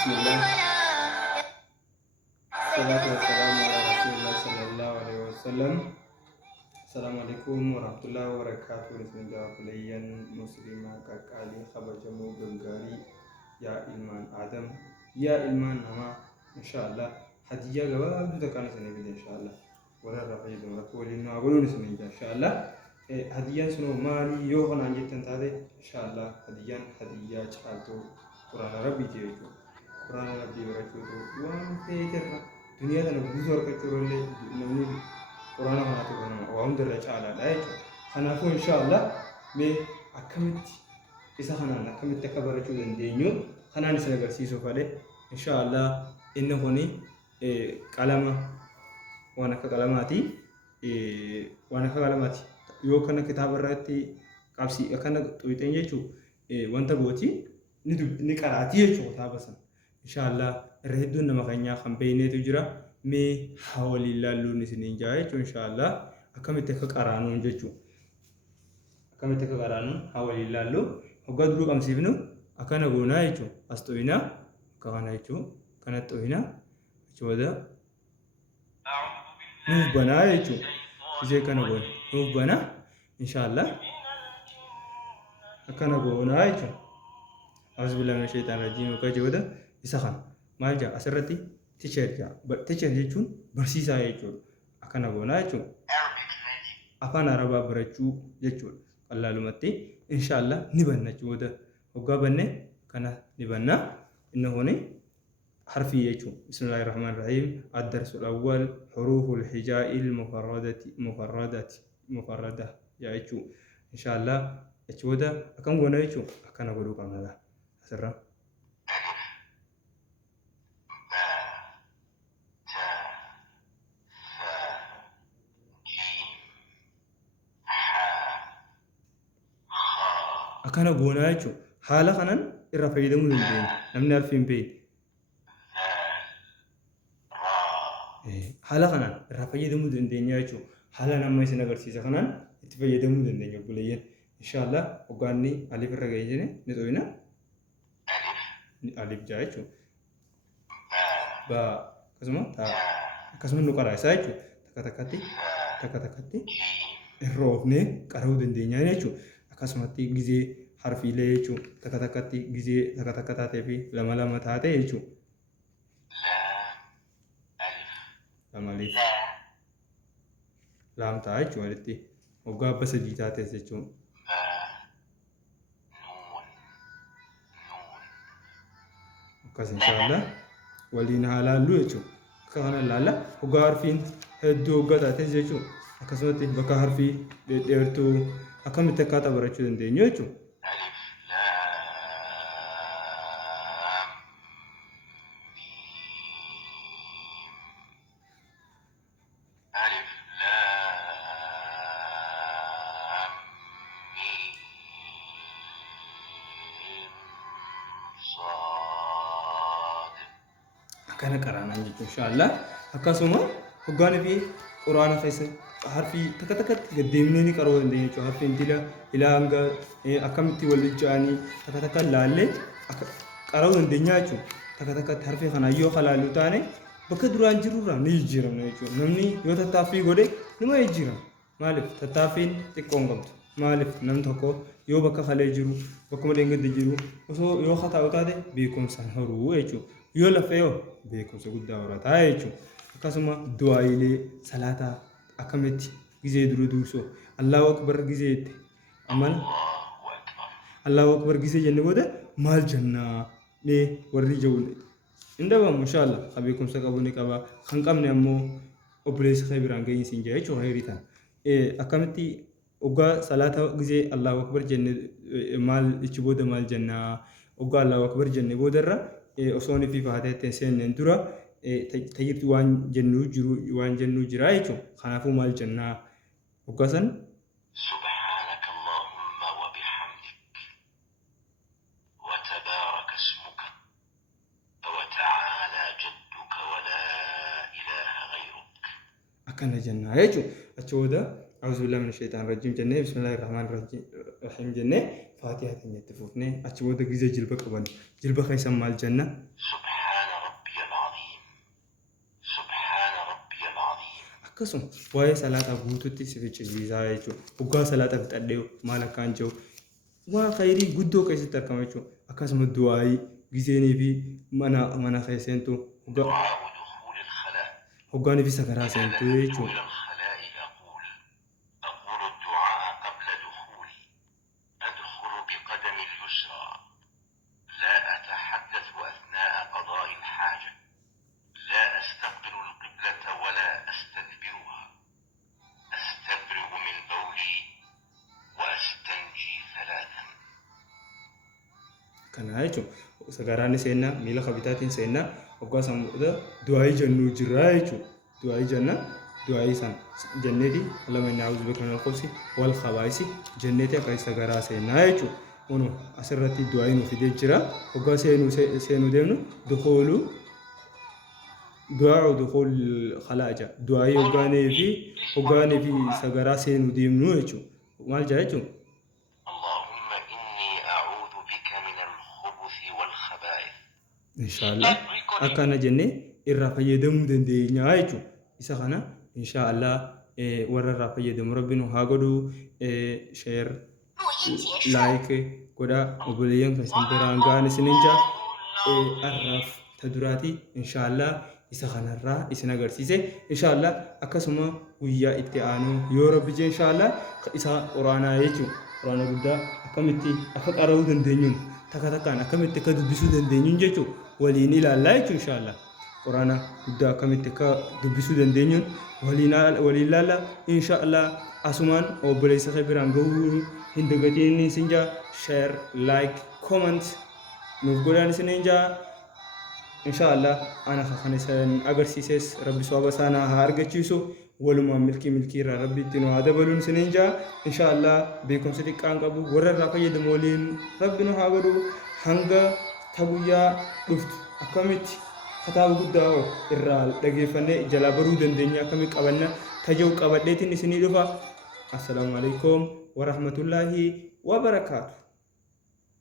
بسم الله الصلاة والسلام على رسول الله صلى الله عليه وسلم. السلام عليكم ورحمة الله وبركاته. نسمي جواب ليان مسلمة كالي خبر جمو بلغاري يا إلمان آدم يا إلمان نما إن شاء الله هدية جواب بدو كان سنبيد إن شاء الله ولا رفعي دم ركولين أقولون نسمي إن شاء الله هدية سنو مالي يوهن عن جتن تادي إن شاء الله هدية شالتو قرآن ربي جيجو قرآن ربي بركوتو وان فيتر دنيا تنا بوزور كتير نمني قرآن ما تقولنا وهم درجة على لايك خنافو إن شاء الله مي أكملت إذا خنان أكملت تكبر شو دينيو خنان سنقول سيسو فله إن شاء الله إنه هني كلامه وانا كلاماتي وانا كلاماتي يو كنا كتاب الراتي كابسي كنا تويتين يجو وانت بوتي نقرأتي يجو كتابسا إن شاء الله رهدون نمكانيا خمبينة تجرا مي حول الله لون سنين جاي إن شاء الله أكمل تكك أرانون جتو أكمل تكك أرانون حول الله لو هقدر رو كم سيفنو أكنا غونا يجو أستوينا كهانا يجو كنا توينا يجو هذا نوف بنا يجو زي كنا غون نوف بنا إن شاء الله أكنا غونا يجو أعوذ بالله من الشيطان الرجيم وكذا هذا يسخن ما جاء أسرتي teacher jechuun barsiisaa jechuudha. Akkana goonaa jechuudha. Afaan Arabaa barachuu jechuudha. Qallaalumatti inshallah ni banna jechuudha. Hoggaa banne kana ni banna. Inni huni harfii jechuudha. Bismillahir Rahmanir Rahim. Ad-darsu al-awwal huruful hijaa'il mufarrada yaa jechuudha. Inshallah jechuudha. Akkam goona jechuudha. Akkana godhuu qabna. Asirra. أكنا غونا يجو حالا خنان الرفاية دمو دندين نمني ألفين بين حالا خنان الرفاية دمو دندين يجو حالا نما يسنا غرسيسا خنان اتفاية دمو دندين يقولين إن شاء الله وقاني ألف الرقايجين نتوينا ألف جاي يجو با كسما تا كسما نقرأ يسايجو تكتكتي الروفني كارو دندين يجو akkasumatti gizee harfiilee jechuun takka takkatti gizee takka takka taatee fi lama lama taatee jechuun lamaliif laam ta'a jechuun walitti waggaa abba sadii taates jechuun akkas inshaallah waliin haa laallu jechuun akka kana laalla waggaa harfiin hedduu waggaa taates jechuun akkasumatti bakka harfii dheertuu akkamitti akkaataa barachuu dandeenyu jechuudha. Akkana qaraanaan jechuun inshallah akkasuma hoggaanii fi quraana keessa harfi takka takkatti gaddeemnee ni qaroo dandeenya jechuudha. Harfiin dila ilaa hanga akkamitti wal ija'anii takka takka laallee qaroo dandeenya jechuudha. Takka takkatti harfi kana yoo halaallu taane bakka duraan jirurraa ni jijjiiramna jechuudha. Namni yoo tattaaffii godhe nima jijjiirama. Maaliif tattaaffiin xiqqoon qabdu? Maaliif nam tokko yoo bakka halee jiru bakkuma deengatti jiru osoo yoo hataa'u taate beekumsaan horuu jechuudha. Yoo lafee yoo beekumsa guddaa horataa jechuudha. Akkasuma du'aayilee salaataa akkamitti gizee dura duusoo Allahu akbar gizeetti aman Allahu akbar gizee jenne booda maal jennaa nee warri jawun indabamu inshallah beekumsa qabu ni qaba kan qabne ammoo obboleessa kee biraan gahin siin jaa jechuudha hiriitaan akkamitti oggaa salaata gizee Allahu akbar jenne maal ichi booda maal jennaa oggaa Allahu akbar jenne boodarra osoo ni fi faatee seenneen dura tayyibti waan jennu jira jechuudha. Kanaafuu maal jennaa hoggasan سبحانك اللهم وبحمدك وتبارك اسمك وتعالى جدك ولا إله غيرك. أكن جنة يجو أشودا أعوذ بالله من الشيطان الرجيم جنة بسم الله الرحمن الرحيم جنة فاتحة نتفوفني أشودا جزء جلبك وبن جلبك يسمى الجنة. akkasuma waa'ee salaataa guutuutti si fichisiisaa jechuudha. Hoggaa salaataa fixadhee maal akkaan jiru waa khayrii guddoo keessatti argama jechuudha. Akkasuma du'aayii giseenii fi mana keesseentu hoggaanii fi sagaraa seentuu jechuudha. Kana jechuudha sagaraan seenaa miila kabitaatiin seenaa hoggaa sammuudha du'aayii jennuu jirraa jechuudha. Du'aayii jenna du'aayii san jenneeti lama inni haawus beekan lakkoofsi wal qabaayisi jenneeti akka sagaraa seenaa jechuudha. Kun asirratti du'aayii nu fidee jira. Hoggaa seenuu deemnu dukooluu du'aa dukool khalaaja du'aayii hoggaanii fi sagaraa seenuu deemnu jechuudha. Maal jaa jechuudha? Inshallah akkana jennee irraa fayyadamuu dandeenya jechuudha. Isa kana inshallah warra irraa fayyadamu rabbiin haa godhu. Share like godhaa obboleeyyan keessan biraan ga'an isiniin jaa arraaf ta duraati inshallah isa kanarraa isin agarsiise inshallah akkasuma guyyaa itti aanu yoo rabbi jee inshallah isa quraanaa jechuudha. Quraana guddaa akkamitti akka qara'uu dandeenyuun takka takkaan akkamitti akka dubbisuu dandeenyuun jechuudha. waliin ilaallaa jechuun inshallah quraana guddaa akkamitti akka dubbisuu dandeenyuun waliin ilaalla inshallah. Asumaan obboleessa kee biraan gahuu hin dagatiin isin jaa share like comment nuuf godhaan isin jaa inshallah. Ana kan isin agarsiises rabbi sawaba sana haa argachiisu walumaan milkii irraa rabbi itti nu haa dabaluun isin jaa inshallah. Beekumsa xiqqaan qabu warra irraa fayyadamu waliin rabbi nu haa godhu hanga guyyaa dhuftu akkamitti kitaaba guddaa irraa dhageeffannee jalaa baruu dandeenya akkamitti qabanna tajaajilu qabadheetiin isinii dhufa. Assalamu alaikum wa rahmatullahi wa barakatuh.